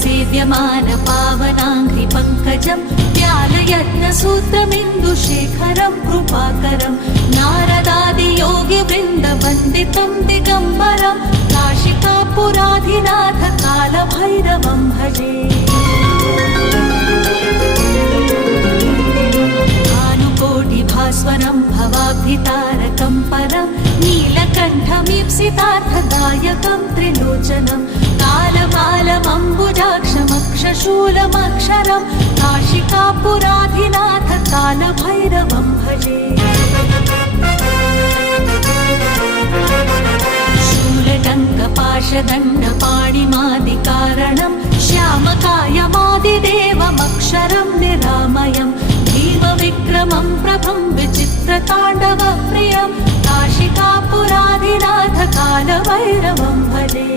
सेव्यमान पावनाङ्घ्रि पङ्कजं व्यालयत्नसूत्रमिन्दुशेखरं कृपाकरं नारदादियोगिवृन्दवन्दितं दिगम्बरं काशिकापुराधिनाथ कालभैरवं भजे। भानुकोटिभास्वरं भवाब्धितारकं परं नीलकण्ठमीप्सितार्थदायकं त्रिलोचनं कालकालमम्बुजाक्षमक्षशूलमक्षरं काशिकापुराधिनाथ कालभैरवं भजे। शूलटङ्कपाशदण्डपाणिमादिकारणं श्यामकायमादिदेवमक्षरं निरामयं भीमविक्रमं प्रभं विचित्रताण्डवप्रियं काशिकापुराधिनाथ कालभैरवं भजे।